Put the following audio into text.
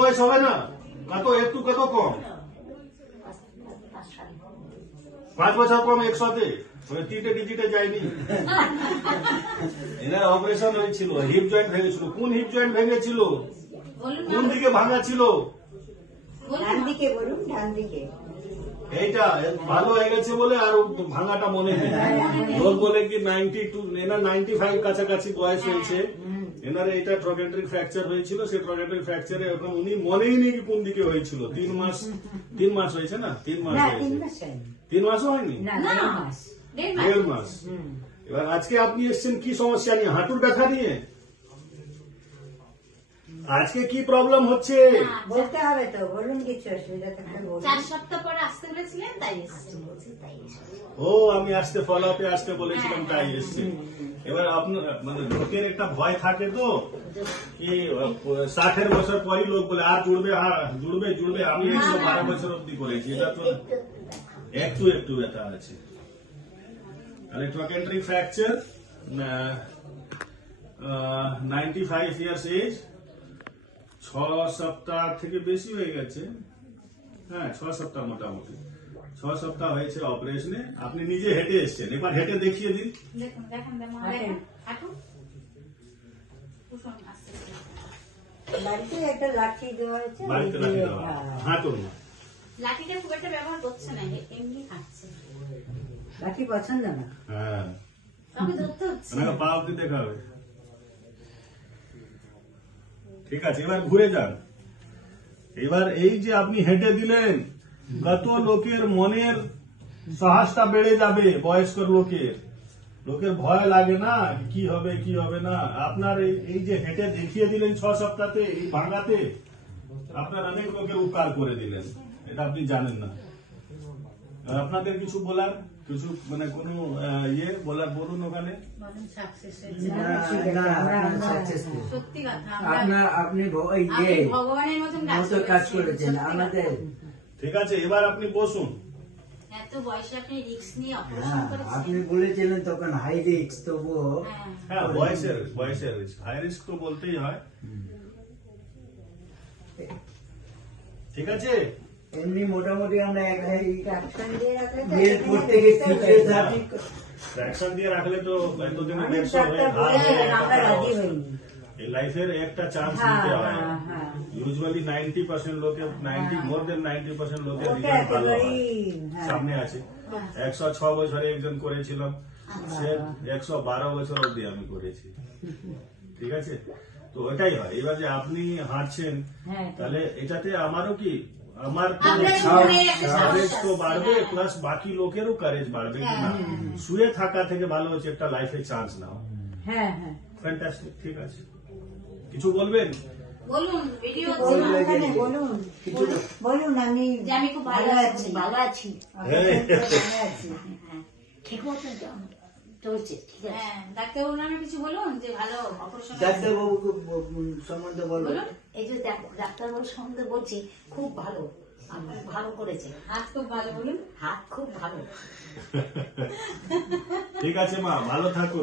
বয়স হবে না, কত একটু কত কম, 5 বছর কম 100-তে, 3টে ডিজিটে যায়নি। এনার অপারেশন হয়েছিল, হিপ জয়েন্ট ভেঙেছিল। কোন হিপ জয়েন্ট ভেঙেছিল, কোন দিকে ভাঙা ছিল? ডান দিকে বলুন, ডান দিকে। এইটা ভালো হয়ে গেছে বলে আর ভাঙাটা মনে নেই। লোক বলে কি 92, এনার 95 কাছাকাছি বয়স হয়েছে। এনার এটা ট্রকেন্ট্রিক ফ্র্যাকচার হয়েছিল, সেই ট্রকেন্ট্রিক ফ্র্যাকচারে এখন উনি মনেই নেই কোন দিকে হয়েছিল। 3 মাস হয়েছে না, 3 মাস হয়েছে। 3 মাসও হয়নি, 1.5 মাস। এবার আজকে আপনি এসছেন কি সমস্যা নিয়ে? হাঁটুর ব্যথা নিয়ে। আজকে কি প্রবলেম হচ্ছে বলতে হবে তো, বলুন। কিছু অসুবিধা থাকলে বলুন। 4 সপ্তাহ পরে আসতে বলেছিলেন, তাই এসেছি। ও আমি আসতে ফলো আপে আসতে বলেছিলাম, তাই এসছে। এবার আপনার মানে লোকের একটা ভয় থাকে তো কি 60 বছর পরই লোক বলে আর জুড়বে, আর জুড়বে। আমি 112 বছর অব্দি করেছি, এটা তো একটু ব্যথা আছে। তাহলে ট্রকেন্ট্রিক ফ্র্যাকচার, 95 ইয়ার্স এজ, 6 সপ্তাহ থেকে বেশি হয়ে গেছে। হ্যাঁ, 6 সপ্তাহ মোটামুটি 6 সপ্তাহ হয়েছে অপারেশনে। আপনি নিজে হেঁটে এসছেন, এবার হেঁটে দেখিয়ে দিন। বাড়িতে একটা লাঠি দেওয়া হয়েছে, বাড়িতে লাঠি দেওয়া, হাঁটুন না। লাঠিটা খুব একটা ব্যবহার করছে না, এমনি হাঁটছে। লাঠি পছন্দ না। হ্যাঁ, তবে ধরতে হচ্ছে। পা অব্দি দেখা হবে। ঠিক আছে, এবার ঘুরে যান। এবার এই যে আপনি হেঁটে দিলেন, কত লোকের মনের সাহসটা বেড়ে যাবে। বয়স্ক লোকের ভয় লাগে না, কি হবে না। আপনার এই যে হেঁটে দেখিয়ে দিলেন 6 সপ্তাহে, এই ভাঙাতে আপনার অনেক লোকের উপকার করে দিলেন, এটা আপনি জানেন না। আপনাদের কিছু বলার, কিছু মানে কোনো বলুন ওখানে। সত্যি কথা, আপনি ভগবানের মতন কাজ করেছেন আমাদের। ঠিক আছে, এবার আপনি বসুন। এত বয়সে আপনি রিস্ক নিয়ে অপারেশন করেছেন। আপনি বলেছিলেন তখন হাই রিস্ক, তবুও হ্যাঁ, বয়সের রিস্ক, হাই রিস্ক তো বলতেই হয়। ঠিক আছে, এমনি মোটামুটি আমরা ট্রাকশন দিয়ে রাখলে তো এতদিনে 150 এই লাইফের একটা চান্স নিতে হয়। ইউজুয়ালি 90% লোকে, মোর দেন 90% লোকের রেজাল্ট ভালো হয়। সামনে আছে 106 বছরে একজন করেছিলাম, সে 112 বছর অব্দি আমি করেছি। ঠিক আছে, তো ওটাই হয়। এবার যে আপনি হাঁটছেন, তাহলে এটাতে আমারও কি, আমার কারেজ তো বাড়বে, প্লাস বাকি লোকেরও কারেজ বাড়বে। শুয়ে থাকা থেকে ভালো হচ্ছে একটা লাইফে চান্স নাও। ফ্যান্টাস্টিক। ঠিক আছে, কিছু বলবেন? বলুন, ভিডিও বলুন। আমি খুব ভালো আছি। ঠিক মতো চলছে, ঠিক আছে। ডাক্তারবাবুর নামে কিছু বলুন, যে ভালো অপারেশন। ডাক্তারবাবুকে সম্বন্ধে বলুন। এই যে ডাক্তারবাবুর সম্বন্ধে বলছি, খুব ভালো, ভালো করেছে। হাত খুব ভালো, বলুন। হাত খুব ভালো। ঠিক আছে মা, ভালো থাকো।